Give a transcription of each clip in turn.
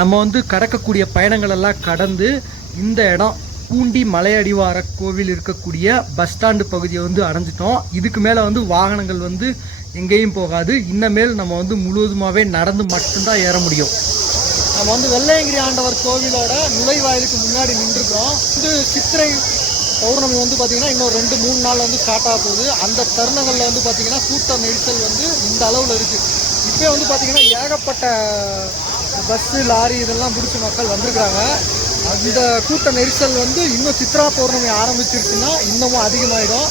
நம்ம வந்து கடக்கக்கூடிய பயணங்கள் எல்லாம் கடந்து இந்த இடம் பூண்டி மலையடிவார கோவில் இருக்கக்கூடிய பஸ் ஸ்டாண்டு பகுதியை வந்து அடைஞ்சிட்டோம். இதுக்கு மேலே வந்து வாகனங்கள் வந்து எங்கேயும் போகாது. இன்னமேல் நம்ம வந்து முழுவதுமாகவே நடந்து மட்டும்தான் ஏற முடியும். நம்ம வந்து வெள்ளையங்கிரி ஆண்டவர் கோவிலோட நுழைவாயிலுக்கு முன்னாடி நின்றுக்கிறோம். இது சித்திரை பௌர்ணமி வந்து பார்த்திங்கன்னா இன்னும் 2-3 நாள் வந்து ஸ்டார்ட் ஆக போகுது. அந்த தருணங்களில் வந்து பார்த்திங்கன்னா கூட்ட நெரிசல் வந்து இந்த அளவில் இருக்குது. இப்போ வந்து பார்த்திங்கன்னா ஏகப்பட்ட பஸ்ஸு லாரி இதெல்லாம் பிடிச்ச மக்கள் வந்திருக்கிறாங்க. அந்த கூட்ட நெரிசல் வந்து இன்னும் சித்ரா பௌர்ணமி ஆரம்பிச்சிருச்சுன்னா இன்னமும் அதிகமாகிடும்.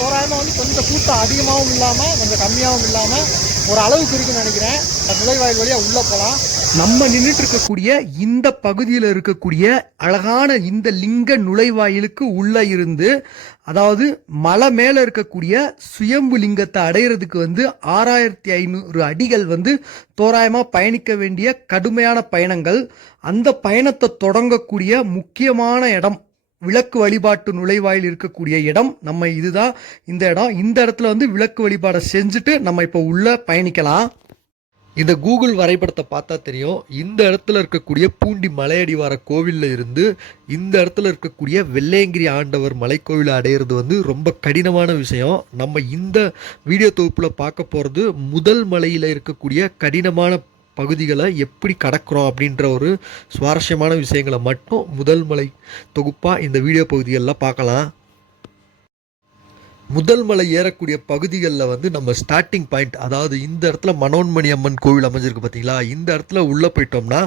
தோராயமாக வந்து கொஞ்சம் கூட்டம் அதிகமாகவும் இல்லாமல் கொஞ்சம் கம்மியாகவும் இல்லாமல் ஒரு அளவுக்கு இருக்குன்னு நினைக்கிறேன். நுழைவாயில் வழியாக உள்ளே போகலாம். நம்ம நின்றுட்டு இருக்கக்கூடிய இந்த பகுதியில் இருக்கக்கூடிய அழகான இந்த லிங்க நுழைவாயிலுக்கு உள்ளே இருந்து, அதாவது மலை மேலே இருக்கக்கூடிய சுயம்பு லிங்கத்தை அடையிறதுக்கு வந்து 6500 அடிகள் வந்து தோராயமாக பயணிக்க வேண்டிய கடுமையான பயணங்கள். அந்த பயணத்தை தொடங்கக்கூடிய முக்கியமான இடம், விளக்கு வழிபாட்டு நுழைவாயில் இருக்கக்கூடிய இடம் நம்ம இதுதான். இந்த இடம், இந்த இடத்துல வந்து விளக்கு வழிபாடை செஞ்சுட்டு நம்ம இப்போ உள்ள பயணிக்கலாம். இந்த கூகுள் வரைபடத்தை பார்த்தா தெரியும், இந்த இடத்துல இருக்கக்கூடிய பூண்டி மலையடிவார கோவிலில் இருந்து இந்த இடத்துல இருக்கக்கூடிய வெள்ளையங்கிரி ஆண்டவர் மலைக்கோவிலை அடையிறது வந்து ரொம்ப கடினமான விஷயம். நம்ம இந்த வீடியோ தொகுப்பில் பார்க்க போகிறது முதல் மலையில் இருக்கக்கூடிய கடினமான பகுதிகளை எப்படி கடக்கிறோம் அப்படின்ற ஒரு சுவாரஸ்யமான விஷயங்களை மட்டும் முதல் மலை தொகுப்பாக இந்த வீடியோ பகுதிகளில் பார்க்கலாம். முதல் மலை ஏறக்கூடிய பகுதிகளில் வந்து நம்ம ஸ்டார்டிங் பாயிண்ட், அதாவது இந்த இடத்துல மனோன்மணி அம்மன் கோவில் அமைஞ்சிருக்கு பார்த்தீங்களா, இந்த இடத்துல உள்ளே போயிட்டோம்னா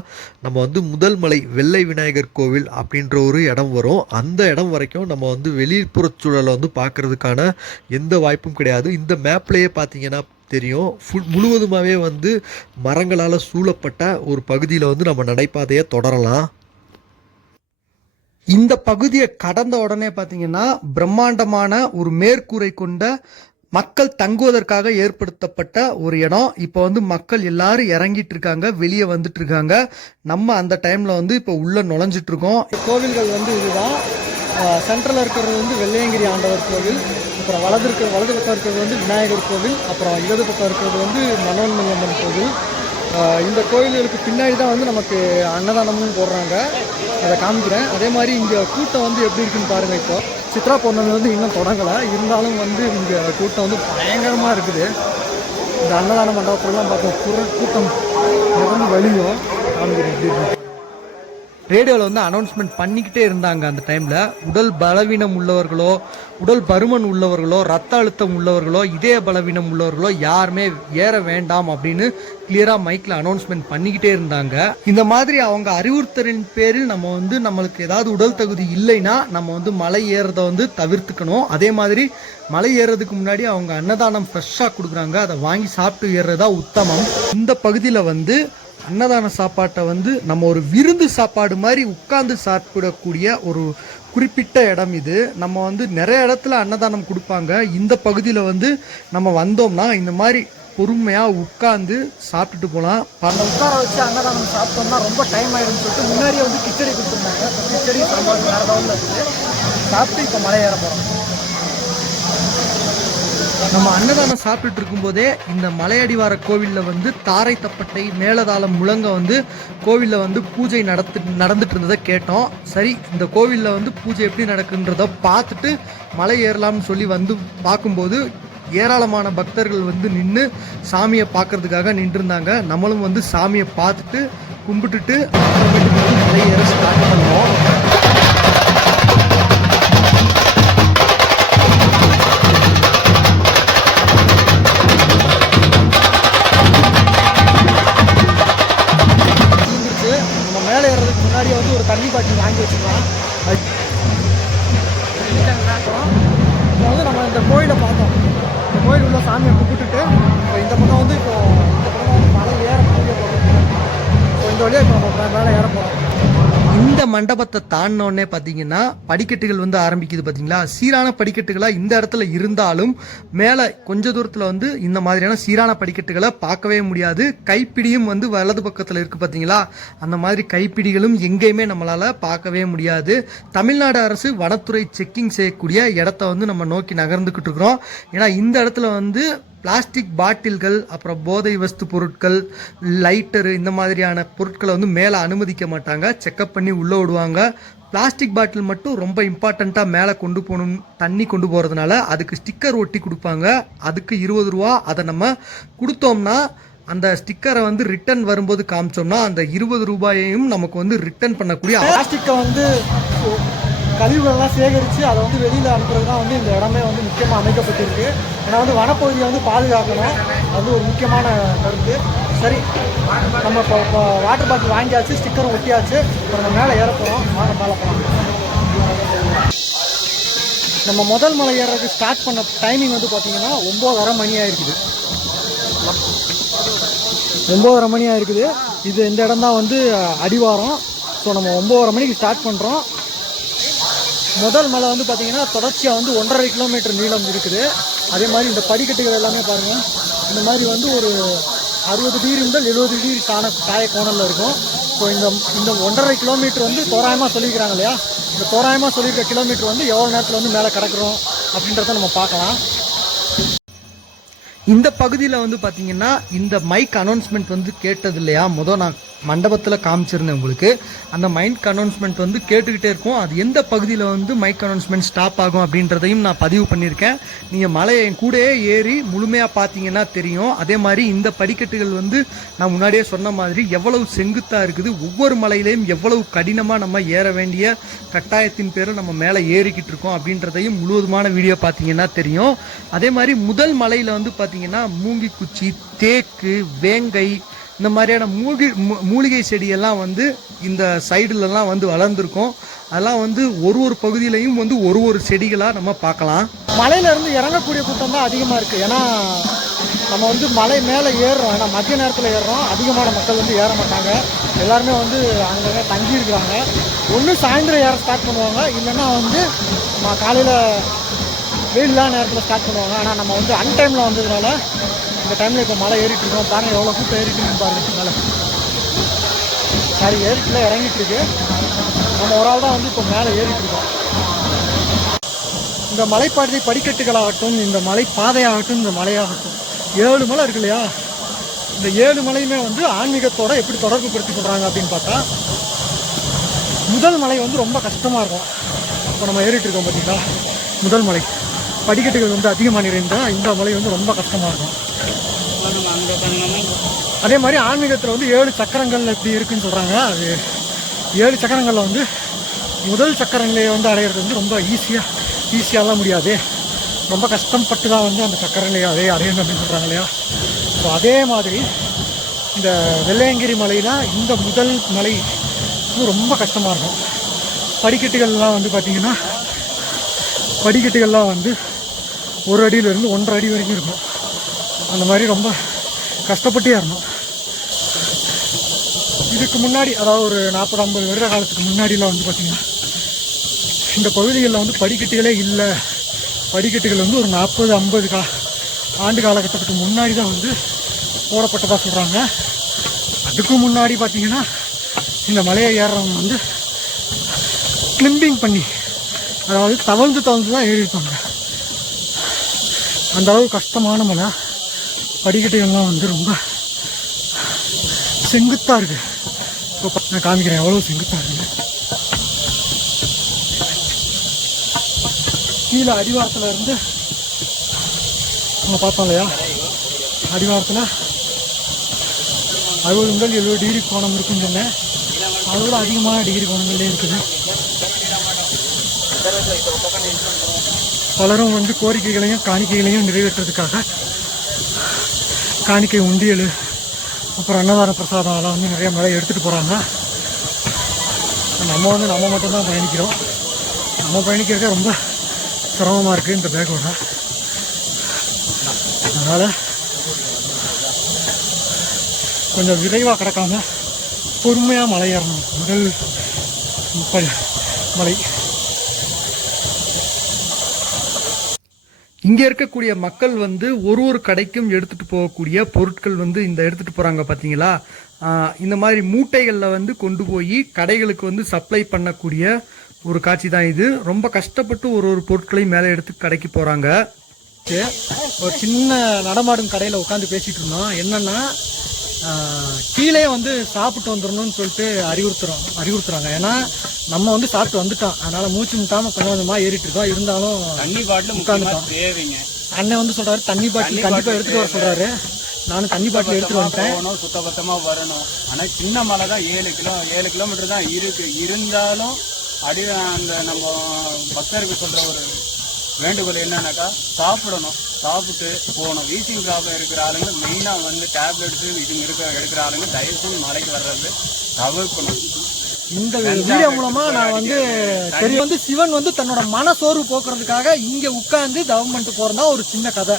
நம்ம வந்து முதல் மலை வெள்ளை விநாயகர் கோவில் அப்படின்ற ஒரு இடம் வரும். அந்த இடம் வரைக்கும் நம்ம வந்து வெளிப்புற சூழலை வந்து பார்க்குறதுக்கான எந்த வாய்ப்பும் கிடையாது. இந்த மேப்லேயே பார்த்தீங்கன்னா தெரியும், முழுவதுமாகவே வந்து மரங்களால் சூழப்பட்ட ஒரு பகுதியில் வந்து நம்ம நடைபாதையை தொடரலாம். இந்த பகுதியை கடந்த உடனே பார்த்தீங்கன்னா பிரம்மாண்டமான ஒரு மேற்கூரை கொண்ட மக்கள் தங்குவதற்காக ஏற்படுத்தப்பட்ட ஒரு இடம். இப்போ வந்து மக்கள் எல்லாரும் இறங்கிட்டு இருக்காங்க, வெளியே வந்துட்டு இருக்காங்க. நம்ம அந்த டைமில் வந்து இப்போ உள்ளே நுழைஞ்சிட்டு இருக்கோம். கோவில்கள் வந்து இதுதான். சென்ட்ரலில் இருக்கிறது வந்து வெள்ளையங்கிரி ஆண்டவர் கோவில், அப்புறம் வலது பக்கம் இருக்கிறது வந்து விநாயகர் கோவில், அப்புறம் இடது பக்கம் இருக்கிறது வந்து மனோன்மணி அம்மன் கோவில். இந்த கோயில்களுக்கு பின்னாடி தான் வந்து நமக்கு அன்னதானமும் போடுறாங்க, அதை காமிக்கிறேன். அதே மாதிரி இங்கே கூட்டம் வந்து எப்படி இருக்குன்னு பாருங்கள். இப்போ சித்ரா பௌர்ணமி வந்து இன்னும் தொடங்கலை, இருந்தாலும் வந்து இங்கே கூட்டம் வந்து பயங்கரமாக இருக்குது. இந்த அன்னதான மண்டபத்துலலாம் பார்த்தோம் கூட்டம் நிறந்து வழியும் காமிக்கிறேன். எப்படி இருக்கு ரேடியோவில் வந்து அனௌன்ஸ்மெண்ட் பண்ணிக்கிட்டே இருந்தாங்க. அந்த டைமில் உடல் பலவீனம் உள்ளவர்களோ, உடல் பருமன் உள்ளவர்களோ, ரத்த அழுத்தம் உள்ளவர்களோ, இதய பலவீனம் உள்ளவர்களோ யாருமே ஏற வேண்டாம் அப்படின்னு கிளியராக மைக்கில் அனௌன்ஸ்மெண்ட் பண்ணிக்கிட்டே இருந்தாங்க. இந்த மாதிரி அவங்க அறிவுறுத்தலின் பேரில் நம்ம வந்து நம்மளுக்கு ஏதாவது உடல் தகுதி இல்லைன்னா நம்ம வந்து மலை ஏறதை வந்து தவிர்த்துக்கணும். அதே மாதிரி மலை ஏறதுக்கு முன்னாடி அவங்க அன்னதானம் ஃப்ரெஷ்ஷாக கொடுக்குறாங்க, அதை வாங்கி சாப்பிட்டு ஏறுறதா உத்தமம். இந்த பகுதியில் வந்து அன்னதான சாப்பாட்டை வந்து நம்ம ஒரு விருந்து சாப்பாடு மாதிரி உட்கார்ந்து சாப்பிடக்கூடிய ஒரு குறிப்பிட்ட இடம் இது. நம்ம வந்து நிறைய இடத்துல அன்னதானம் கொடுப்பாங்க. இந்த பகுதியில் வந்து நம்ம வந்தோம்னா இந்த மாதிரி பொறுமையாக உட்காந்து சாப்பிட்டுட்டு போகலாம். அந்த உட்கார வச்சு அன்னதானம் சாப்பிட்டோம்னா ரொம்ப டைம் ஆகிடும்னு சொல்லிட்டு முன்னாடியே வந்து கிச்சடி கொடுத்துருந்தாங்க. கிச்சடி சாம்பார் வேறு லெவலில் இருக்குது. சாப்பிட்டு இப்போ மலை ஏற போகிறோம். நம்ம அன்னதானம் சாப்பிட்டுட்டு இருக்கும்போதே இந்த மலையடிவார கோவிலில் வந்து தாரை தப்பட்டை மேலதாளம் முழங்க வந்து கோவிலில் வந்து பூஜை நடந்துட்டு இருந்ததை கேட்டோம். சரி, இந்த கோவிலில் வந்து பூஜை எப்படி நடக்குன்றதை பார்த்துட்டு மலை ஏறலாம்னு சொல்லி வந்து பார்க்கும்போது ஏராளமான பக்தர்கள் வந்து நின்று சாமியை பார்க்கறதுக்காக நின்றுருந்தாங்க. நம்மளும் வந்து சாமியை பார்த்துட்டு கும்பிட்டுட்டு அப்புறமேட்டுக்கு வந்து மலை ஏற ஸ்டார்ட் பண்ணோம். முன்னாடியே வந்து ஒரு தண்ணி பாட்டில் வாங்கி வச்சுக்கலாம். இப்போ வந்து நம்ம இந்த கோயிலை பார்த்தோம். இந்த கோயில் உள்ள சாமியை கும்பிட்டுட்டு இப்போ இந்த பக்கம் வந்து மலை ஏற போகிறோம். ஸோ இந்த வழியாக இப்போ நம்ம மேலே ஏற போகிறோம். இந்த மண்டபத்தை தாண்டினோடனே பார்த்தீங்கன்னா படிக்கட்டுகள் வந்து ஆரம்பிக்குது. பார்த்தீங்களா, சீரான படிக்கட்டுகளாக இந்த இடத்துல இருந்தாலும் மேலே கொஞ்ச தூரத்தில் வந்து இந்த மாதிரியான சீரான படிக்கட்டுகளை பார்க்கவே முடியாது. கைப்பிடியும் வந்து வலது பக்கத்தில் இருக்குது பார்த்தீங்களா, அந்த மாதிரி கைப்பிடிகளும் எங்கேயுமே நம்மளால் பார்க்கவே முடியாது. தமிழ்நாடு அரசு வனத்துறை செக்கிங் செய்யக்கூடிய இடத்த வந்து நம்ம நோக்கி நகர்ந்துக்கிட்டு இருக்கிறோம். ஏன்னா இந்த இடத்துல வந்து பிளாஸ்டிக் பாட்டில்கள், அப்புறம் போதை வஸ்து பொருட்கள், லைட்டரு, இந்த மாதிரியான பொருட்களை வந்து மேலே அனுமதிக்க மாட்டாங்க. செக்கப் பண்ணி உள்ளே விடுவாங்க. பிளாஸ்டிக் பாட்டில் மட்டும் ரொம்ப இம்பார்ட்டண்ட்டாக மேலே கொண்டு போகணும். தண்ணி கொண்டு போகிறதுனால அதுக்கு ஸ்டிக்கர் ஒட்டி கொடுப்பாங்க. அதுக்கு 20 ரூபா. அதை நம்ம கொடுத்தோம்னா அந்த ஸ்டிக்கரை வந்து ரிட்டன் வரும்போது காமிச்சோம்னா அந்த 20 ரூபாயையும் நமக்கு வந்து ரிட்டன் பண்ணக்கூடிய பிளாஸ்டிக்கை வந்து கழிவுகள்லாம் சேகரித்து அதை வந்து வெளியில் அனுப்புறது தான் வந்து இந்த இடமே வந்து முக்கியமாக அமைக்கப்பட்டிருக்கு. ஏன்னா வந்து வனப்பகுதியை வந்து பாதுகாக்கணும், அது ஒரு முக்கியமான கருத்து. சரி, நம்ம இப்போ வாட்டர் பாட்டில் வாங்கியாச்சு, ஸ்டிக்கரும் ஒட்டியாச்சு. இப்போ நம்ம மேலே ஏற போகிறோம். வாங்க மேலே போகலாம். நம்ம முதல் மலை ஏறதுக்கு ஸ்டார்ட் பண்ண டைமிங் வந்து பார்த்திங்கன்னா 9:30 மணி ஆயிருக்குது. 9:30 மணி ஆயிருக்குது. இந்த இடம் தான் வந்து அடிவாரம். ஸோ நம்ம 9:30 மணிக்கு ஸ்டார்ட் பண்ணுறோம். முதல் மலை வந்து பார்த்திங்கன்னா தொடர்ச்சியாக வந்து 1.5 கிலோமீட்டர் நீளம் இருக்குது. அதே மாதிரி இந்த படிக்கட்டுகள் எல்லாமே பாருங்கள், இந்த மாதிரி வந்து ஒரு 60 டிகிரி முதல் 70 டிகிரி காய கோணலில் இருக்கும். ஸோ இந்த 1.5 கிலோமீட்டர் வந்து தோராயமாக சொல்லியிருக்கிறாங்க இல்லையா, இந்த தோராயமாக சொல்லியிருக்க கிலோமீட்டர் வந்து எவ்வளோ நேரத்தில் வந்து மேலே கிடக்குறோம் அப்படின்றத நம்ம பார்க்கலாம். இந்த பகுதியில் வந்து பார்த்தீங்கன்னா இந்த மைக் அனௌன்ஸ்மெண்ட் வந்து கேட்டது இல்லையா, நான் மண்டபத்தில் காமிச்சிருந்தேன் உங்களுக்கு. அந்த மைக் அனௌன்ஸ்மெண்ட் வந்து கேட்டுக்கிட்டே இருக்கும். அது எந்த பகுதியில் வந்து மைக் அனௌன்ஸ்மெண்ட் ஸ்டாப் ஆகும் அப்படின்றதையும் நான் பதிவு பண்ணியிருக்கேன். நீங்கள் மலையை கூடயே ஏறி முழுமையாக பார்த்தீங்கன்னா தெரியும். அதே மாதிரி இந்த படிக்கட்டுகள் வந்து நான் முன்னாடியே சொன்ன மாதிரி எவ்வளவு செங்குத்தாக இருக்குது, ஒவ்வொரு மலையிலையும் எவ்வளவு கடினமாக நம்ம ஏற வேண்டிய கட்டாயத்தின் பேரில் நம்ம மேலே ஏறிக்கிட்டு இருக்கோம் அப்படின்றதையும் முழுவதுமான வீடியோ பார்த்தீங்கன்னா தெரியும். அதே மாதிரி முதல் மலையில் வந்து பார்த்தீங்கன்னா மூங்கி குச்சி, தேக்கு, வேங்கை, இந்த மாதிரியான மூலிகை செடியெல்லாம் வந்து இந்த சைடுலலாம் வந்து வளர்ந்துருக்கும். அதெல்லாம் வந்து ஒரு பகுதியிலையும் வந்து ஒரு செடிகளாக நம்ம பார்க்கலாம். மலையிலேருந்து இறங்கக்கூடிய கூட்டம் தான் அதிகமாக இருக்குது. ஏன்னா நம்ம வந்து மலை மேலே ஏறுறோம். ஏன்னா மதிய நேரத்தில் ஏறுறோம். அதிகமான மக்கள் வந்து ஏற மாட்டாங்க. எல்லாருமே வந்து அங்கங்கே தங்கி இருக்கிறாங்க. ஒன்று சாயந்தரம் ஏற ஸ்டார்ட் பண்ணுவாங்க, இல்லைன்னா வந்து காலையில் வெயிலான நேரத்தில் ஸ்டார்ட் பண்ணுவாங்க. ஆனால் நம்ம வந்து அன்டைமில் வந்ததுனால இந்த டைமில் இப்போ மலை ஏறிட்டு இருக்கோம். பாருங்கள் எவ்வளோ கூட்டம் ஏறிட்டுன்னு பாருங்கள். மேலே சரி ஏறிட்டுல இறங்கிட்டு இருக்கு. நம்ம ஒரு ஆள் தான் வந்து இப்போ மேலே ஏறிட்டு இருக்கோம். இந்த மலைப்பாதை படிக்கட்டுகளாகட்டும், இந்த மலை பாதையாகட்டும், இந்த மலையாகட்டும், 7 மலை இருக்கு இல்லையா, இந்த 7 மலையுமே வந்து ஆன்மீகத்தோட எப்படி தொடர்பு படுத்தி சொல்கிறாங்க அப்படின்னு பார்த்தா, முதல் மலை வந்து ரொம்ப கஷ்டமாக இருக்கும். இப்போ நம்ம ஏறிட்டு இருக்கோம் பார்த்தீங்களா, முதல் மலை படிக்கட்டுகள் வந்து அதிகமாக நிறைந்தால் இந்த மலை வந்து ரொம்ப கஷ்டமாக இருக்கும். அதே மாதிரி ஆன்மீகத்தில் வந்து 7 சக்கரங்கள் எப்படி இருக்குன்னு சொல்கிறாங்க. அது 7 சக்கரங்களில் வந்து முதல் சக்கரங்களை வந்து அடையிறது வந்து ரொம்ப ஈஸியாலாம் முடியாது, ரொம்ப கஷ்டப்பட்டு தான் வந்து அந்த சக்கரங்களை அடையணும் அப்படின்னு சொல்கிறாங்க இல்லையா. ஸோ அதே மாதிரி இந்த வெள்ளையங்கிரி மலையில் இந்த முதல் மலை வந்து ரொம்ப கஷ்டமாக இருக்கும். படிக்கட்டுகள்லாம் வந்து பார்த்திங்கன்னா படிக்கட்டுகள்லாம் வந்து 1 அடியிலேருந்து 1.5 அடி வரைக்கும் இருக்கும். அந்த மாதிரி ரொம்ப கஷ்டப்பட்டே இருந்தோம். இதுக்கு முன்னாடி, அதாவது ஒரு 40-50 வருட காலத்துக்கு முன்னாடிலாம் வந்து பார்த்திங்கன்னா இந்த பகுதிகளில் வந்து படிக்கட்டுகளே இல்லை. படிக்கட்டுகள் வந்து ஒரு 40-50 ஆண்டு காலகட்டத்துக்கு முன்னாடி தான் வந்து போடப்பட்டதாக சொல்கிறாங்க. அதுக்கு முன்னாடி பார்த்திங்கன்னா இந்த மலையை ஏறுறவங்க வந்து கிளிம்பிங் பண்ணி, அதாவது தவழ்ந்து தான் ஏறியிருப்பாங்க. அந்த அளவு கஷ்டமான மலை. படிக்கட்டுகள்லாம் வந்து ரொம்ப செங்குத்தாக இருக்குது. இப்போ நான் காமிக்கிறேன் எவ்வளோ செங்குத்தாக இருக்குது. கீழே அடிவாரத்தில் இருந்து நம்ம பார்த்தோம் இல்லையா, அடிவாரத்தில் 60 முதல் 70 டிகிரி கோணம் இருக்குன்னு சொன்னேன். அதோட அதிகமான டிகிரி கோணங்களே இருக்குது. பலரும் வந்து கோரிக்கைகளையும் காணிக்கைகளையும் நிறைவேற்றுறதுக்காக காணிக்கை உண்டியல், அப்புறம் அன்னதான பிரசாதம் அதெல்லாம் வந்து நிறைய மழை எடுத்துகிட்டு போகிறாங்க. நம்ம மட்டும்தான் பயணிக்கிறோம். நம்ம பயணிக்கிறதே ரொம்ப சிரமமாக இருக்குது இந்த பேக்கோட. அதனால் கொஞ்சம் விரைவாக கிடக்காம பொறுமையாக மலை ஏறணும். முதல் மலை. இங்கே இருக்கக்கூடிய மக்கள் வந்து ஒரு கடைக்கும் எடுத்துகிட்டு போகக்கூடிய பொருட்கள் வந்து இந்த எடுத்துகிட்டு போகிறாங்க பார்த்தீங்களா. இந்த மாதிரி மூட்டைகளில் வந்து கொண்டு போய் கடைகளுக்கு வந்து சப்ளை பண்ணக்கூடிய ஒரு காட்சி தான் இது. ரொம்ப கஷ்டப்பட்டு ஒரு பொருட்களையும் மேலே எடுத்து கடைக்கு போகிறாங்க. ஒரு சின்ன நடமாடும் கடையில் உட்காந்து பேசிகிட்டு இருந்தோம். என்னென்னா கீழே வந்து சாப்பிட்டு வந்துடணும்னு சொல்லிட்டு அறிவுறுத்துறாங்க. ஏன்னா நம்ம வந்து சாப்பிட்டு வந்துட்டோம், அதனால் மூச்சு முட்டாமல் கொஞ்சம் கொஞ்சமாக ஏறிட்டு இருக்கோம். இருந்தாலும் தண்ணி பாட்டில் உட்காந்துட்டோம். அண்ணன் வந்து சொல்கிறாரு தண்ணி பாட்டில் கண்டிப்பாக எடுத்துகிட்டு வர சொல்கிறாரு. நானும் தண்ணி பாட்டில் எடுத்துகிட்டு வந்துட்டேன். சுத்தபத்தமாக வரணும். ஆனால் சின்ன மலை தான் 7 கிலோமீட்டர் தான் இருக்கு. இருந்தாலும் அந்த நம்ம பக்தருக்கு சொல்கிற ஒரு வேண்டுகோள் என்னன்னாக்கா சாப்பிடணும், சாப்பிட்டு போகணும். வீசிங் ப்ராப்ளம் இருக்கிற ஆளுங்க மெயினாக வந்து டேப்லெட்ஸு இது எடுக்கிற ஆளுங்க தயவுசெய்து மலைக்கு வர்றது தவிர்க்கணும். இந்த வீடியோ மூலமா நான் வந்து சரி வந்து சிவன் வந்து தன்னோட மனசோர்வு போக்குறதுக்காக இங்க உட்கார்ந்து தவம் பண்ணிட்டு போறதா ஒரு சின்ன கதை.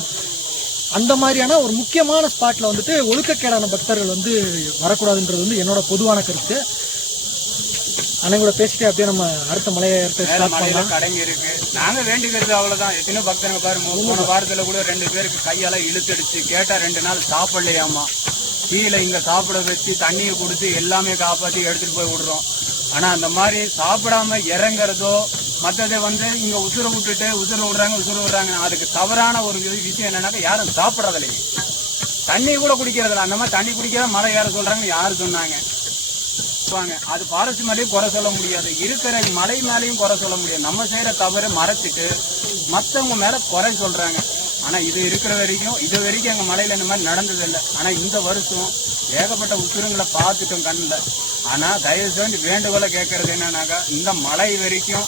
அந்த மாதிரியான ஒரு முக்கியமான ஸ்பாட்ல வந்துட்டு ஒழுக்கக்கேடான பக்தர்கள் வந்து வரக்கூடாதுன்றது வந்து என்னோட பொதுவான கருத்து. அண்ணன் கூட பேசிட்டு அப்படியே நம்ம அடுத்த மலையை கடங்க இருக்கு. நாங்க வேண்டிக்கிறது அவ்வளவுதான். எத்தனை பக்தங்க பாரு, போன வாரத்துல கூட 2 பேருக்கு கையால இழுத்தடிச்சு கேட்டா 2 நாள் சாப்பிடலையாமா. கீழே இங்க சாப்பிட வச்சு தண்ணியை கொடுத்து எல்லாமே காப்பாத்தி எடுத்துட்டு போய் விடுறோம். ஆனா அந்த மாதிரி சாப்பிடாம இறங்குறதோ மற்றதை வந்து இங்க உசுர விடுறாங்க. அதுக்கு தவறான ஒரு விஷயம் என்னன்னாக்கா யாரும் சாப்பிடறதில்லைங்க, தண்ணி கூட குடிக்கிறதில்ல. அந்த மாதிரி தண்ணி குடிக்காத மலை ஏற சொல்றாங்க. யாரு சொன்னாங்க? அது பாரஸ்ட் மேலேயும் குறை சொல்ல முடியாது, இருக்கிற மலை மேலேயும் குறை சொல்ல முடியாது. நம்ம செய்யற தவறு மறைச்சிட்டு மற்றவங்க மேல குறை சொல்றாங்க. ஆனா இது இருக்கிற வரைக்கும் எங்க மலையில இந்த மாதிரி நடந்ததில்லை. ஆனா இந்த வருஷம் ஏகப்பட்ட உசுருங்களை பார்த்துட்டோம் கண்ணில். ஆனா தயவு செஞ்சு வேண்டுகோளை கேட்கறது என்னன்னாக்கா இந்த மலை வரைக்கும்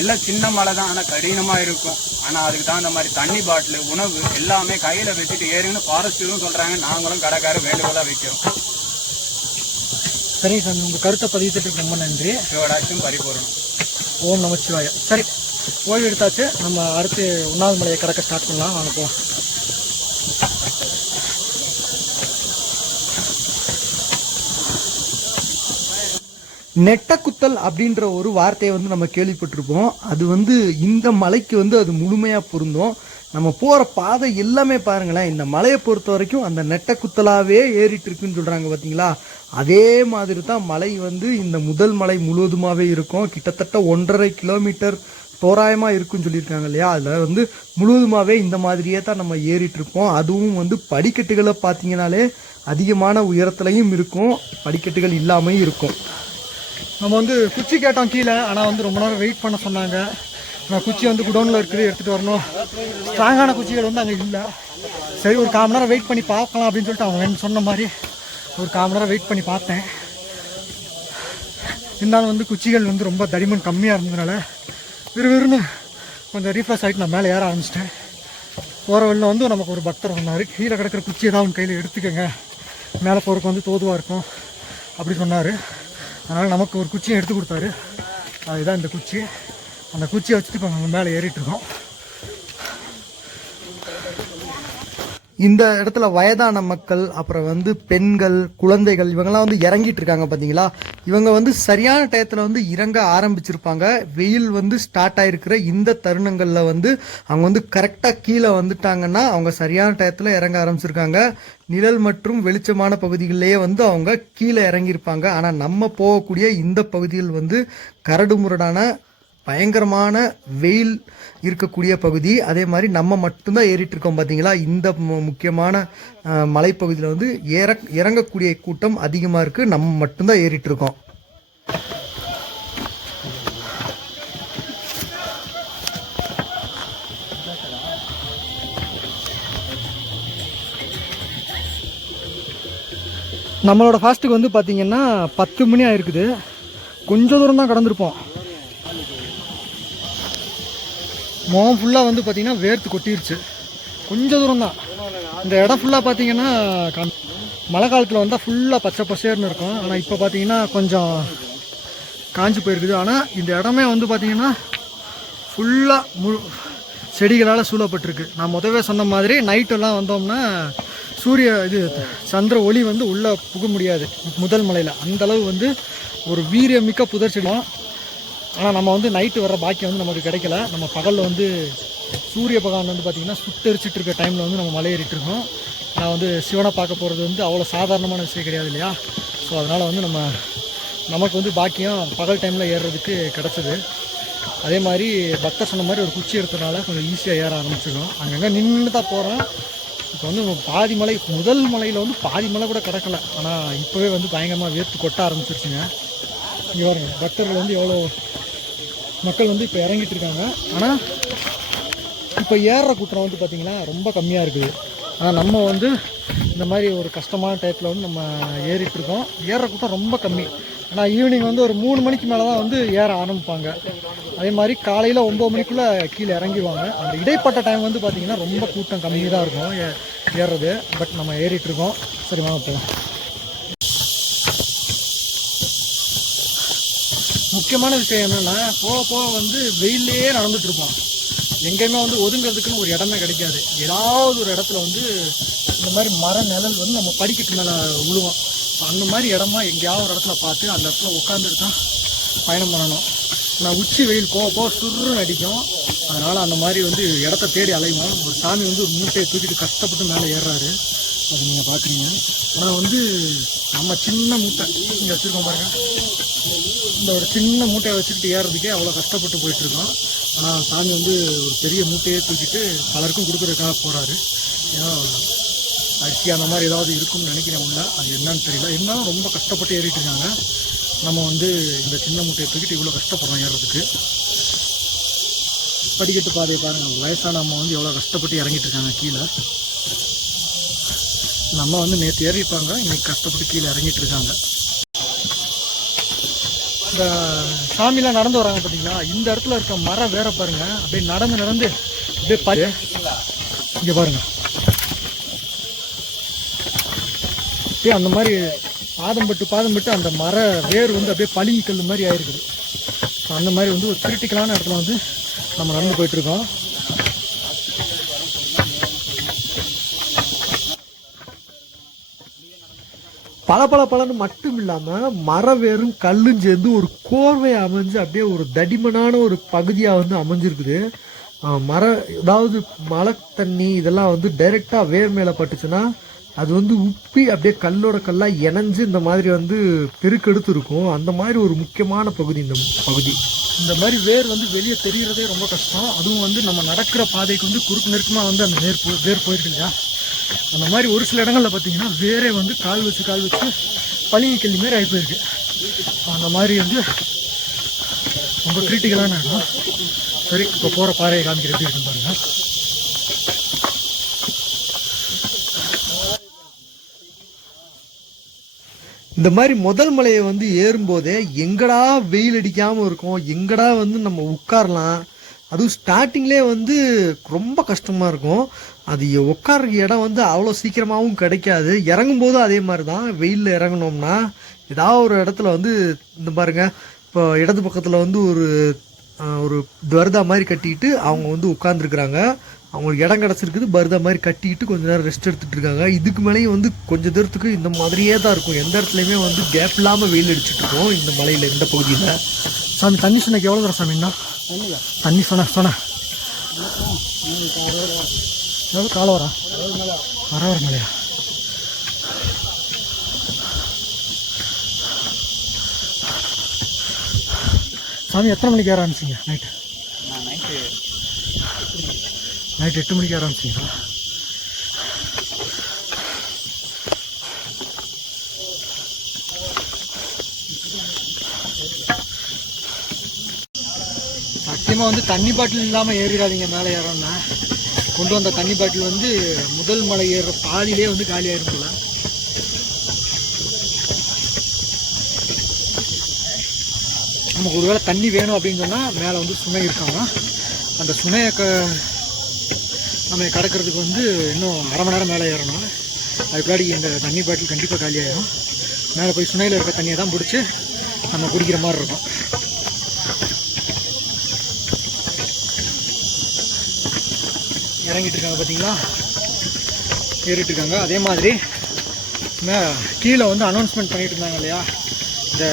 எல்லாம் சின்ன மலை தான், ஆனா கடினமா இருக்கும். ஆனா அதுக்கு தகுந்த மாதிரி தண்ணி பாட்டில், உணவு எல்லாமே கையில வச்சுட்டு ஏறுன்னு ஃபாரஸ்டும் சொல்றாங்க. நாங்களும் கடைக்காரர் வேண்டுகோளா வைக்கிறோம். சரி சார், உங்க கருத்தை பதிவிட்டதுக்கு ரொம்ப நன்றி. சிவடாட்சியும் பரிபூரணம். ஓம் நமச்சிவாய. சரி, ஓய்வு எடுத்தாச்சு. நம்ம அடுத்து 1வது மலையை கடக்க ஸ்டார்ட் பண்ணலாம். வாங்க போவோம். நெட்டக்குத்தல் அப்படின்ற ஒரு வார்த்தையை வந்து நம்ம கேள்விப்பட்டிருப்போம். அது வந்து இந்த மலைக்கு வந்து அது முழுமையாக பொருந்தும். நம்ம போகிற பாதை எல்லாமே பாருங்களேன், இந்த மலையை பொறுத்த வரைக்கும் அந்த நெட்டக்குத்தலாகவே ஏறிட்டு இருக்குன்னு சொல்கிறாங்க பார்த்தீங்களா. அதே மாதிரி தான் மலை வந்து இந்த முதல் மலை முழுவதுமாகவே இருக்கும். கிட்டத்தட்ட 1.5 கிலோமீட்டர் தோராயமாக இருக்குன்னு சொல்லியிருக்காங்க இல்லையா. அதில் வந்து முழுவதுமாகவே இந்த மாதிரியே தான் நம்ம ஏறிட்டு இருப்போம். அதுவும் வந்து படிக்கட்டுகளை பார்த்தீங்கன்னாலே அதிகமான உயரத்துலையும் இருக்கும், படிக்கட்டுகள் இல்லாமையும் இருக்கும். நம்ம வந்து குச்சி கேட்டோம் கீழே, ஆனால் வந்து ரொம்ப நேரம் வெயிட் பண்ண சொன்னாங்க. நான் குச்சி வந்து குடோனில் இருக்குது, எடுத்துகிட்டு வரணும். ஸ்ட்ராங்கான குச்சிகள் வந்து அங்கே இல்லை. சரி, ஒரு 1/4 மணி நேரம் வெயிட் பண்ணி பார்க்கலாம் அப்படின்னு சொல்லிட்டு அவங்க சொன்ன மாதிரி ஒரு 1/4 மணி நேரம் வெயிட் பண்ணி பார்த்தேன். இருந்தாலும் வந்து குச்சிகள் வந்து ரொம்ப தடிமன் கம்மியாக இருந்ததுனால விறுவிறுன்னு கொஞ்சம் ரீஃப்ரெஷ் ஆகிட்டு நான் மேலே ஏற ஆரம்பிச்சிட்டேன். போகிற வழியில் வந்து நமக்கு ஒரு பக்தர் சொன்னார், கீழே கிடக்கிற குச்சி ஏதாவது உன் கையில் எடுத்துக்கோங்க, மேலே போகிறதுக்கு வந்து தோதுவாக இருக்கும் அப்படி சொன்னார். அதனால் நமக்கு ஒரு குச்சியை எடுத்து கொடுத்தாரு. அதுதான் இந்த குச்சி. அந்த குச்சியை வச்சுட்டு இப்போ நம்ம மேலே ஏறிட்டுருக்கோம். இந்த இடத்துல வயதான மக்கள், அப்புறம் வந்து பெண்கள், குழந்தைகள் இவங்கெல்லாம் வந்து இறங்கிட்டு இருக்காங்க பார்த்தீங்களா. இவங்க வந்து சரியான டயத்தில் வந்து இறங்க ஆரம்பிச்சிருப்பாங்க. வெயில் வந்து ஸ்டார்ட் ஆகிருக்கிற இந்த தருணங்களில் வந்து அவங்க வந்து கரெக்டாக கீழே வந்துட்டாங்கன்னா அவங்க சரியான டயத்தில் இறங்க ஆரம்பிச்சிருக்காங்க. நிழல் மற்றும் வெளிச்சமான பகுதிகளிலேயே வந்து அவங்க கீழே இறங்கியிருப்பாங்க. ஆனால் நம்ம போகக்கூடிய இந்த பகுதிகள் வந்து கரடு முரடான பயங்கரமான வெயில் இருக்கக்கூடிய பகுதி. அதே மாதிரி நம்ம மட்டும்தான் ஏறிட்டு இருக்கோம் பார்த்தீங்களா. இந்த முக்கியமான மலைப்பகுதியில் வந்து இறங்கக்கூடிய கூட்டம் அதிகமாக இருக்குது. நம்ம மட்டும்தான் ஏறிட்டு இருக்கோம். நம்மளோட ஃபாஸ்ட்டுக்கு வந்து பார்த்திங்கன்னா 10 மணி ஆயிருக்குது. கொஞ்சம் தூரம் தான் கடந்திருப்போம். முகம் ஃபுல்லாக வந்து பார்த்திங்கன்னா வேர்த்து கொட்டிருச்சு. கொஞ்சம் தூரம் தான். இந்த இடம் ஃபுல்லாக பார்த்திங்கன்னா மழை காலத்தில் வந்தால் ஃபுல்லாக பச்சை பசேர்னு இருக்கும். ஆனால் இப்போ பார்த்திங்கன்னா கொஞ்சம் காஞ்சி போயிருக்குது. ஆனால் இந்த இடமே வந்து பார்த்திங்கன்னா ஃபுல்லாக செடிகளால் சூழப்பட்டிருக்கு. நான் முதவே சொன்ன மாதிரி நைட்டெல்லாம் வந்தோம்னா சந்திர ஒளி வந்து உள்ளே புக முடியாது முதல் மலையில். அந்தளவு வந்து ஒரு வீரியமிக்க புதர் செடியும். ஆனால் நம்ம வந்து நைட்டு வர பாக்கியம் வந்து நமக்கு கிடைக்கல. நம்ம பகலில் வந்து சூரிய பகவான் வந்து பார்த்திங்கன்னா சுட்டரிச்சிட்டு இருக்க டைமில் வந்து நம்ம மலை ஏறிட்டு இருக்கோம். நான் வந்து சிவனை பார்க்க போகிறது வந்து அவ்வளோ சாதாரணமான விஷயம் கிடையாது இல்லையா. ஸோ அதனால் வந்து நமக்கு வந்து பாக்கியம் பகல் டைமில் ஏறுறதுக்கு கிடச்சிது. அதே மாதிரி பக்தர் சொன்ன மாதிரி ஒரு குச்சி எடுத்தனால கொஞ்சம் ஈஸியாக ஏற ஆரம்பிச்சிடும். அங்கங்கே நின்று தான் போகிறோம். இப்போ வந்து பாதி மலை, முதல் மலையில் வந்து பாதி மலை கூட கிடக்கலை. ஆனால் இப்போவே வந்து பயங்கரமாக வேர்த்து கொட்ட ஆரம்பிச்சிருச்சுங்க. இங்கே பாருங்க, பக்தர்கள் வந்து எவ்வளோ மக்கள் வந்து இப்போ இறங்கிட்டு இருக்காங்க. ஆனால் இப்போ ஏறுற கூட்டம் வந்து பார்த்திங்கன்னா ரொம்ப கம்மியாக இருக்குது. ஆனால் நம்ம வந்து இந்த மாதிரி ஒரு கஷ்டமான டயத்தில் வந்து நம்ம ஏறிட்டுருக்கோம். ஏறுற கூட்டம் ரொம்ப கம்மி. ஆனால் ஈவினிங் வந்து ஒரு 3 மணிக்கு மேலே தான் வந்து ஏற ஆரம்பிப்பாங்க. அதே மாதிரி காலையில் 9 மணிக்குள்ளே கீழே இறங்கிடுவாங்க. அந்த இடைப்பட்ட டைம் வந்து பார்த்திங்கன்னா ரொம்ப கூட்டம் கம்மி தான் இருக்கும் ஏறுறது. பட் நம்ம ஏறிட்டுருக்கோம். சரி வாங்க போகலாம். முக்கியமான விஷயம் என்னென்னா, போக போக வந்து வெயிலே நடந்துகிட்ருப்போம். எங்கேயுமே வந்து ஒதுங்கிறதுக்குன்னு ஒரு இடமே கிடைக்காது. ஏதாவது ஒரு இடத்துல வந்து இந்த மாதிரி மர நிழல் வந்து நம்ம படிக்கட்டு மேலே விழுவோம். அந்த மாதிரி இடமா எங்கேயாவது ஒரு இடத்துல பார்த்து அந்த இடத்துல உட்காந்துட்டு தான் பயணம் பண்ணணும். நான் உச்சி வெயில் போக போக சுருன்னு அடிக்கும். அதனால் அந்த மாதிரி வந்து இடத்த தேடி அலைவோம். ஒரு சாமி வந்து ஒரு மூட்டையை தூக்கிட்டு கஷ்டப்பட்டு மேலே ஏறுறாரு. அது நீங்கள் பார்க்குறீங்க. ஆனால் வந்து நம்ம சின்ன மூட்டை இங்கே வச்சுருக்கோம் பாருங்கள். இந்த ஒரு சின்ன மூட்டையை வச்சுக்கிட்டு ஏறுறதுக்கே அவ்வளோ கஷ்டப்பட்டு போயிட்டுருக்கோம். ஆனால் சாமி வந்து ஒரு பெரிய மூட்டையே தூக்கிட்டு பலருக்கும் கொடுக்குறதுக்காக போகிறாரு. ஏன்னா அரிசி அந்த மாதிரி ஏதாவது இருக்கும்னு நினைக்கிறேன். உள்ள அது என்னன்னு தெரியல. இருந்தாலும் ரொம்ப கஷ்டப்பட்டு ஏறிட்டு இருக்காங்க. நம்ம வந்து இந்த சின்ன மூட்டையை தூக்கிட்டு இவ்வளோ கஷ்டப்படுறோம் ஏறுறதுக்கு. படிக்கட்டு பாதையை பாருங்கள். வயசான அம்மா வந்து எவ்வளோ கஷ்டப்பட்டு இறங்கிட்டு இருக்காங்க கீழே. நம்ம வந்து நேற்று ஏறிப்பாங்க, இன்னைக்கு கஷ்டப்பட்டு கீழே இறங்கிட்டு இருக்காங்க. இந்த சாமிலாம் நடந்து வராங்க பார்த்தீங்களா, இந்த இடத்துல இருக்க மரம் வேற பாருங்க. அப்படியே நடந்து நடந்து அப்படியே பாரு, இங்கே பாருங்க. அப்படியே அந்த மாதிரி பாதம் பட்டு அந்த மர வேர் வந்து அப்படியே பளிங்கு கல் மாதிரி ஆயிருக்குது. அந்த மாதிரி வந்து ஒரு கிரிட்டிக்கலான இடத்துல வந்து நம்ம நடந்து போயிட்டுருக்கோம். பளபளன்னு மட்டும் இல்லாமல் மர வேரும் கல்லும் சேர்ந்து ஒரு கோர்வை அமைஞ்சு அப்படியே ஒரு தடிமனான ஒரு பகுதியாக வந்து அமைஞ்சிருக்குது. ஏதாவது மழை தண்ணி இதெல்லாம் வந்து டைரெக்டாக வேர் மேலே பட்டுச்சுன்னா அது வந்து உப்பி அப்படியே கல்லோட கல்லாக இணைஞ்சு இந்த மாதிரி வந்து பெருக்கெடுத்து இருக்கும். அந்த மாதிரி ஒரு முக்கியமான பகுதி இந்த பகுதி. இந்த மாதிரி வேர் வந்து வெளியே தெரிகிறதே ரொம்ப கஷ்டம். அதுவும் வந்து நம்ம நடக்கிற பாதைக்கு வந்து குறுக்கு நெருக்கமாக வந்து அந்த வேர் போயிருக்கு இல்லையா. அந்த மாதிரி ஒரு சில இடங்களில் பார்த்தீங்கன்னா வேரே வந்து கால் வச்சு பளிங்கு கல்லி மாரி ஆகி போயிருக்கு. அந்த மாதிரி வந்து ரொம்ப கிரிட்டிக்கலான இடம். சரி, இப்போ போகிற பாறையை காமிக்கிற எப்படி இருக்குன்னு பாருங்க. இந்த மாதிரி முதல் மலையை வந்து ஏறும்போதே எங்கடா வெயில் அடிக்காமல் இருக்கும், எங்கடா வந்து நம்ம உட்காரலாம். அதுவும் ஸ்டார்டிங்லேயே வந்து ரொம்ப கஷ்டமாக இருக்கும். அது உட்கார இடம் வந்து அவ்வளோ சீக்கிரமாகவும் கிடைக்காது. இறங்கும்போதும் அதே மாதிரி தான். வெயிலில் இறங்கினோம்னா ஏதாவது ஒரு இடத்துல வந்து இந்த பாருங்க, இப்போ இடது பக்கத்தில் வந்து ஒரு பர்தா மாதிரி கட்டிக்கிட்டு அவங்க வந்து உட்காந்துருக்குறாங்க. அவங்களுக்கு இடம் கிடச்சிருக்குது, பர்தா மாதிரி கட்டிக்கிட்டு கொஞ்சம் நேரம் ரெஸ்ட் எடுத்துகிட்டு இருக்காங்க. இதுக்கு மேலேயும் வந்து கொஞ்சம் தூரத்துக்கு இந்த மாதிரியே தான் இருக்கும். எந்த இடத்துலையுமே வந்து கேப் இல்லாமல் வெயில் அடிச்சுட்டு இருக்கோம் இந்த மலையில், இந்த பகுதியில். சாமி தண்ணி சொன்னக்கு எவ்வளோ தூரம் சாமிண்ணா? தண்ணி சொன்ன ஏதாவது காலம் வர மலையா? சாமி எத்தனை மணிக்கு ஏற ஆரம்பிச்சிங்க? நைட்டு 8 மணிக்கு ஆரம்பிச்சிங்களா? சத்தியமாக வந்து தண்ணி பாட்டில் இல்லாமல் ஏறிடாதீங்க. மேலே ஏறோம்னா கொண்டு வந்த தண்ணி பாட்டில் வந்து முதல் மலை ஏறுற பாதியிலே வந்து காலி ஆயிரும் போல. நமக்கு ஒருவேளை தண்ணி வேணும் அப்படின்னு சொன்னால் மேலே வந்து சுனை இருக்காங்க. அந்த சுனையை நம்ம கடக்கிறதுக்கு வந்து இன்னும் அரை மணி நேரம் மேலே ஏறணும். அதுக்காடி இந்த தண்ணி பாட்டில் கண்டிப்பாக காலி ஆகிடும். மேலே போய் சுனையில் இருக்க தண்ணியை தான் பிடிச்சி நம்ம குடிக்கிற மாதிரி இருக்கும். இறங்கிட்டு இருக்காங்க பார்த்தீங்களா, ஏறிட்டு இருக்காங்க. அதே மாதிரி கீழே வந்து அனௌன்ஸ்மெண்ட் பண்ணிட்டு இருந்தாங்க இல்லையா, இந்த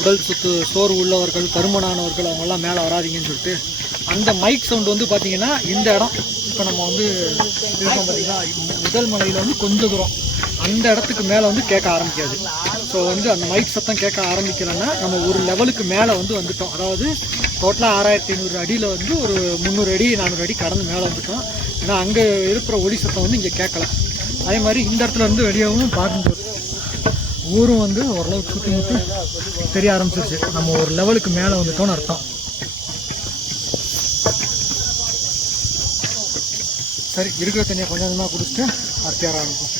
உடல் சோர்வு உள்ளவர்கள், பருமனானவர்கள் அவங்கெல்லாம் மேலே வராதிங்கன்னு சொல்லிட்டு. அந்த மைக் சவுண்ட் வந்து பார்த்தீங்கன்னா இந்த இடம் இப்போ நம்ம வந்து இருக்கோம் பார்த்தீங்களா, முதல் மலையில் வந்து கொஞ்சம் தூரம் அந்த இடத்துக்கு மேலே வந்து கேட்க ஆரம்பிக்காது. ஸோ வந்து அந்த மைக் சத்தம் கேட்க ஆரம்பிக்கலைன்னா நம்ம ஒரு லெவலுக்கு மேலே வந்து வந்துட்டோம். அதாவது டோட்டலாக 6500 அடியில் வந்து ஒரு 300 அடி 400 அடி கடந்து மேலே வந்துட்டோம். ஏன்னா அங்கே இருக்கிற ஒலி சத்தம் வந்து இங்கே கேட்கல. அதே மாதிரி இந்த இடத்துல இருந்து வெளியாகவும் பார்க்கும்போது ஊரும் வந்து ஓரளவுக்கு சுற்றி முற்றி தெரிய ஆரம்பிச்சிருச்சு. நம்ம ஒரு லெவலுக்கு மேலே வந்துட்டோம்னு அர்த்தம். சரி, இருக்கிற தண்ணியை கொஞ்சம் கொஞ்சமாக குடிச்சிட்டு அடுத்து ஏற ஆரம்பிப்போம்.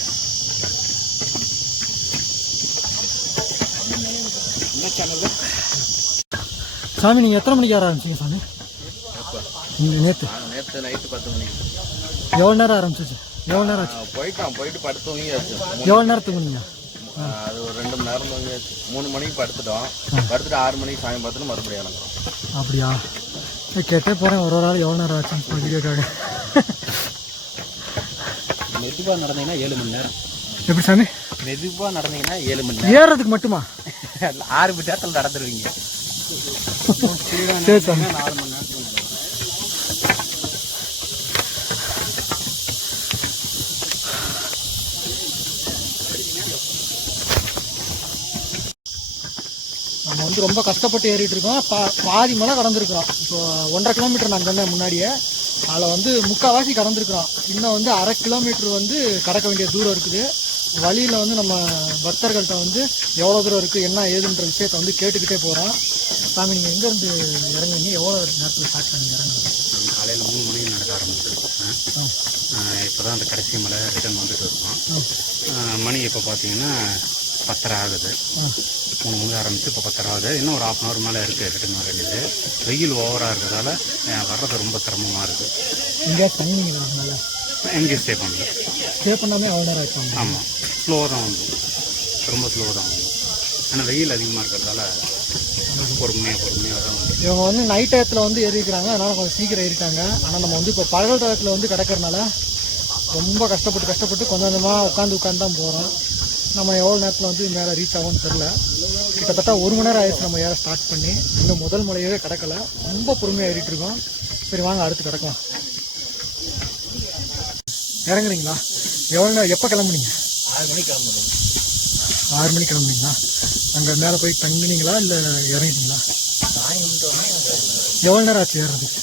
சாமி, நீங்கள் எத்தனை மணிக்கு ஏற ஆரம்பிச்சிங்க சாமி? நேற்று நைட்டு 10 மணிக்கு. எவ்வளோ நேரம் ஆரம்பிச்சிச்சு? எவ்வளோ நேரம் ஆச்சு? போயிட்டு படுத்து தூங்கியாச்சு. எவ்வளோ நேரம் தூங்குனீங்க? அது ஒரு 2 மணி நேரம் தூங்கியாச்சு. 3 மணிக்கு படுத்துட்டோம். படுத்துட்டு 6 மணிக்கு சாமி பார்த்துட்டு மறுபடியும் இறங்குறோம். அப்படியா? கேட்டே போகிறேன் ஒரு நாள் எவ்வளோ நேரம் ஆச்சுன்னு வீடியோக்காக. மெதுவாக நடந்தீங்கன்னா 7 மணி நேரம். எப்படி சாமி? மெதுவாக நடந்தீங்கன்னா 7 மணி நேரம். ஏறதுக்கு மட்டுமா? 6 மணி நேரத்தில் நடந்துருவீங்க. சரி சாமி. 4 மணி நேரத்தில். நம்ம வந்து ரொம்ப கஷ்டப்பட்டு ஏறிட்டு இருக்கோம். பாதி மலை கடந்துருக்குறோம். இப்போ 1.5 கிலோமீட்டர் நான் சொன்னேன் முன்னாடியே. அதில் வந்து முக்கால்வாசி கடந்துருக்குறோம். இன்னும் வந்து 1/2 கிலோமீட்டர் வந்து கடக்க வேண்டிய தூரம் இருக்குது. வழியில் வந்து நம்ம பக்தர்கள்ட்ட வந்து எவ்வளோ தூரம் இருக்குது என்ன ஏதுன்ற விஷயத்த வந்து கேட்டுக்கிட்டே போகிறோம். சாமி, நீங்கள் எங்கேருந்து இறங்குங்க? எவ்வளோ நேரத்தில் ஸ்டார்ட் பண்ணி இறங்குங்க? காலையில் 3 மணிக்கு நடக்க ஆரம்பிச்சிருக்கோம். இப்போ தான் அந்த கடைசி மலை ரிட்டர்ன் வந்துட்டு இருக்கோம். மணி இப்போ பார்த்தீங்கன்னா 10:30 ஆகுது. 3 மணிக்கு ஆரம்பிச்சு இப்போ 10:30 ஆகுது. இன்னும் ஒரு 1/2 hour மேலே இருக்குது ரிட்டர்ன் வர வேண்டியது. வெயில் ஓவராக இருக்கிறதால வர்றது ரொம்ப சிரமமாக இருக்குது. எங்கேயா தங்குனீங்களா? அதனால எங்கேயும் ஸ்டே பண்ணல. ஸ்டே பண்ணாமே அவ்வளோ நேரம் ஆயிடுவாங்க. ஆமாம், ஸ்லோவாக தான் வந்து ரொம்ப ஸ்லோவாக தான் வந்து. ஆனால் வெயில் அதிகமாக இருக்கிறதால பொறுமையாக தான் வந்து. இவங்க வந்து நைட் டயத்தில் வந்து ஏறிக்கிறாங்க, அதனால் கொஞ்சம் சீக்கிரம் ஏறிட்டாங்க. ஆனால் நம்ம வந்து இப்போ பகல் டயத்தில் வந்து கிடக்கிறனால ரொம்ப கஷ்டப்பட்டு கொஞ்சம் கொஞ்சமாக உட்காந்து தான் போகிறோம். நம்ம எவ்வளோ நேரத்தில் வந்து மேலே ரீச் ஆகும்னு தெரில. கிட்டத்தட்ட 1 மணி நேரம் ஆயிடுச்சு நம்ம ஏற ஸ்டார்ட் பண்ணி. இன்னும் முதல் மலையவே கிடக்கல. ரொம்ப பொறுமையாக ஏறிட்டு இருக்கோம். சரி, வாங்க அடுத்து கிடக்கலாம். இறங்குறீங்களா? எவ்வளோ நேரம்? எப்போ கிளம்புனீங்க? 6 மணிக்கு கிளம்புறோம். 6 மணிக்கு கிளம்புனீங்களா? அங்கே மேலே போய் தங்குனீங்களா இல்லை இறங்கிட்டீங்களா? எவ்வளோ நேரம் ஆச்சு ஏறுறதுக்கு?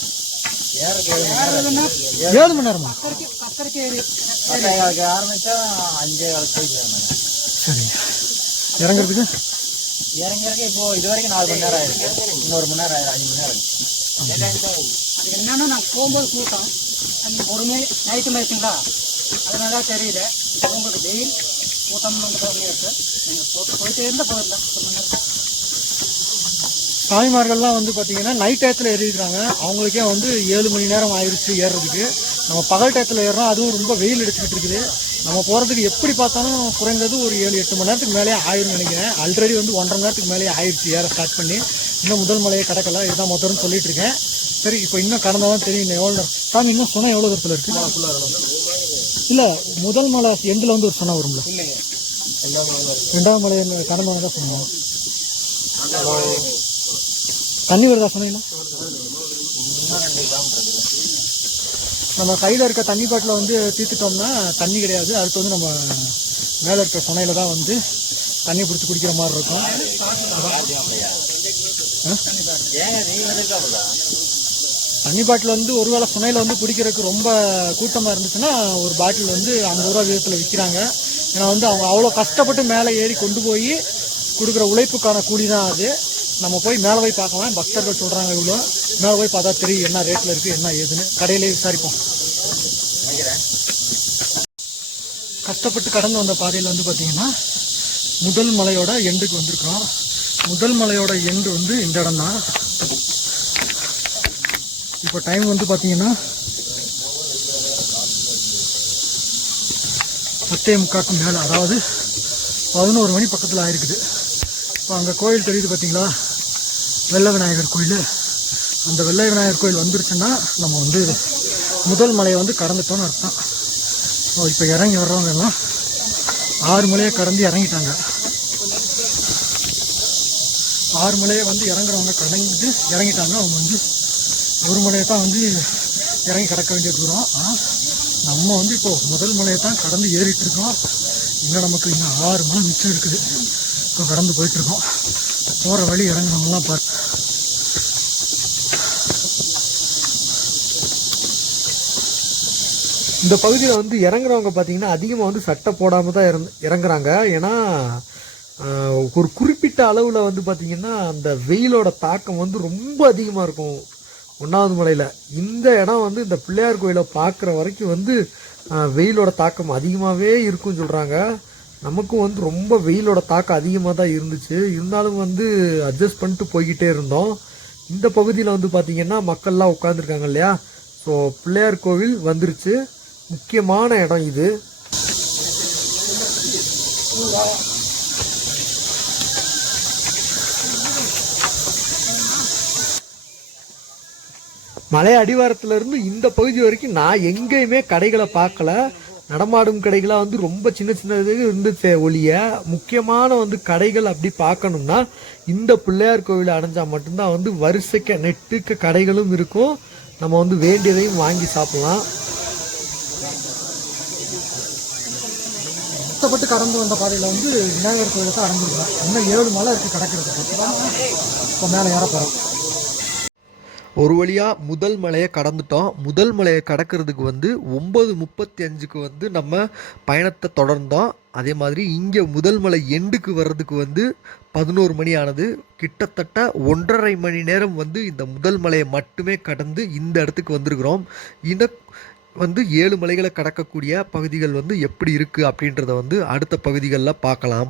7 மணி நேரமா? ஆரம்பிச்சா 5:15 சரிங்க. இறங்குறதுக்கு இறங்கி இப்போ இது வரைக்கும் 4 மணி நேரம் ஆயிருக்கு. இன்னொரு மணி நேரம் 5 மணி நேரம். அது என்னன்னா நாங்கள் போகும்போது கூட்டம் பொறுமை நைட்டு மேய்ச்சிங்களா, அதனால தெரியல. போகும்போது வெயில் கூட்டம் கம்மியாக இருக்கு. நீங்கள் போயிட்டே இருந்தால் போயிடலாம். 1 மணி நேரம். சாமிமார்கள்லாம் வந்து பார்த்தீங்கன்னா நைட் டயத்தில் ஏறிக்கிறாங்க. அவங்களுக்கே வந்து 7 மணி நேரம் ஆயிடுச்சு ஏறுறதுக்கு. நம்ம பகல் டயத்தில் ஏறுறோம், அதுவும் ரொம்ப வெயில் அடிச்சுக்கிட்டு இருக்குது. நம்ம போகிறதுக்கு எப்படி பார்த்தாலும் குறைந்தது ஒரு 7-8 மணி நேரத்துக்கு மேலே ஆயிரும் நினைக்கிறேன். ஆல்ரெடி வந்து 1.5 மணி நேரத்துக்கு மேலே ஆயிடுச்சு ஏற ஸ்டார்ட் பண்ணி. இன்னும் முதல் மலையை கடக்கல, இதுதான் மொத்தம்னு சொல்லிட்டு இருக்கேன். சரி, இப்போ இன்னும் கடந்தாதான் தெரியும் எவ்வளோ நேரம். சாமி, இன்னும் சொன்னால் எவ்வளோ தூரத்தில் இருக்கு? இல்லை, முதல் மலை எண்டில் வந்து ஒரு சொன்னால் வரும்ல. 2ஆம் மலை கடந்தவங்க தான் சொன்னோம். தண்ணி வருதா சொன்னீங்களா? நம்ம கையில் இருக்க தண்ணி பாட்டில் வந்து தீர்த்துட்டோம்னா தண்ணி கிடையாது. அடுத்து வந்து நம்ம மேலே இருக்க சுனையில் தான் வந்து தண்ணி பிடிச்சி குடிக்கிற மாதிரி இருக்கும். தண்ணி பாட்டில் வந்து ஒருவேளை சுனையில் வந்து பிடிக்கிறதுக்கு ரொம்ப கூட்டமாக இருந்துச்சுன்னா ஒரு பாட்டில் வந்து 50 ரூபா விதத்தில் விற்கிறாங்க. ஏன்னா வந்து அவங்க அவ்வளோ கஷ்டப்பட்டு மேலே ஏறி கொண்டு போய் கொடுக்குற உழைப்புக்கான கூலி தான் அது. நம்ம போய் மேலே போய் பார்க்கலாம். பக்தர்கள் சொல்கிறாங்க இவ்வளோ. மேலே போய் பார்த்தா தெரியும் என்ன ரேட்டில் இருக்குது என்ன ஏதுன்னு. கடையிலே விசாரிப்போம். கஷ்டப்பட்டு கடந்து வந்த பாதையில் வந்து பார்த்திங்கன்னா முதல் மலையோட எண்டுக்கு வந்திருக்கிறோம். முதல் மலையோட எண்டு வந்து இந்த இடம் தான். இப்போ டைம் வந்து பார்த்திங்கன்னா 10:45 மேலே, அதாவது 11 மணி பக்கத்தில் ஆயிருக்குது. இப்போ அங்கே கோயில் தெரியுது பார்த்தீங்களா, வெள்ளை விநாயகர் கோயில். அந்த வெள்ளை விநாயகர் கோயில் வந்துருச்சுன்னா நம்ம வந்து முதல் மலையை வந்து கடந்துட்டோன்னு அர்த்தம். இப்போ இறங்கி வர்றவங்க எல்லாம் 6 மலையை கடந்து இறங்கிட்டாங்க. 6 மலையை வந்து இறங்குறவங்க கடந்து இறங்கிட்டாங்க. அவங்க வந்து 1 மலையை தான் வந்து இறங்கி கடக்க வேண்டிய தூரம். நம்ம வந்து இப்போ முதல் மலையை தான் கடந்து ஏறிட்டு இருக்கோம். இன்னும் நமக்கு இன்னும் 6 மலை மிச்சம் இருக்குது. இப்போ கடந்து போயிட்டுருக்கோம். போகிற வழி இறங்குறவங்களாம் பாரு. இந்த பகுதியில் வந்து இறங்குறவங்க பார்த்தீங்கன்னா அதிகமாக வந்து சட்டை போடாமல் தான் இறங்குறாங்க. ஏன்னா ஒரு குறிப்பிட்ட அளவில் வந்து பார்த்திங்கன்னா அந்த வெயிலோட தாக்கம் வந்து ரொம்ப அதிகமாக இருக்கும் 1வது மலையில். இந்த இடம் வந்து இந்த பிள்ளையார் கோயிலை பார்க்குற வரைக்கும் வந்து வெயிலோட தாக்கம் அதிகமாகவே இருக்குன்னு சொல்கிறாங்க. நமக்கும் வந்து ரொம்ப வெயிலோட தாக்கம் அதிகமாக தான் இருந்துச்சு. இருந்தாலும் வந்து அட்ஜஸ்ட் பண்ணிட்டு போய்கிட்டே இருந்தோம். இந்த பகுதியில் வந்து பார்த்திங்கன்னா மக்கள்லாம் உட்காந்துருக்காங்க இல்லையா. ஸோ பிள்ளையார் கோவில் வந்துருச்சு. முக்கியமான இடம் இது. மலை அடிவாரத்திலிருந்து இந்த பகுதி வரைக்கும் நான் எங்கேயுமே கடைகளை பார்க்கல. நடமாடும் கடைகளாக வந்து ரொம்ப சின்ன சின்னது இருந்துச்சு ஒழிய முக்கியமான வந்து கடைகள் அப்படி பார்க்கணும்னா இந்த பிள்ளையார் கோவிலை அடைஞ்சால் மட்டும்தான் வந்து வரிசைக்க நெட்டுக்க கடைகளும் இருக்கும். நம்ம வந்து வேண்டியதையும் வாங்கி சாப்பிடலாம். கஷ்டப்பட்டு கடந்து வந்த பாதையில் வந்து விநாயகர் கோயிலை தான் அடைஞ்சிருக்கிறோம். இன்னும் 7 மலை இருக்குது கிடக்கிறது. இப்போ மேலே ஏற போகிறோம். ஒரு வழியாக முதல் மலையை கடந்துட்டோம். முதல் மலையை கடக்கிறதுக்கு வந்து 9:35க்கு வந்து நம்ம பயணத்தை தொடர்ந்தோம். அதே மாதிரி இங்கே முதல் மலை எண்டுக்கு வர்றதுக்கு வந்து 11 மணி ஆனது. கிட்டத்தட்ட 1.5 மணி நேரம் வந்து இந்த முதல் மலையை மட்டுமே கடந்து இந்த இடத்துக்கு வந்திருக்கிறோம். இந்த வந்து 7 மலைகளை கடக்கக்கூடிய பகுதிகள் வந்து எப்படி இருக்குது அப்படின்றத வந்து அடுத்த பகுதிகளில் பார்க்கலாம்.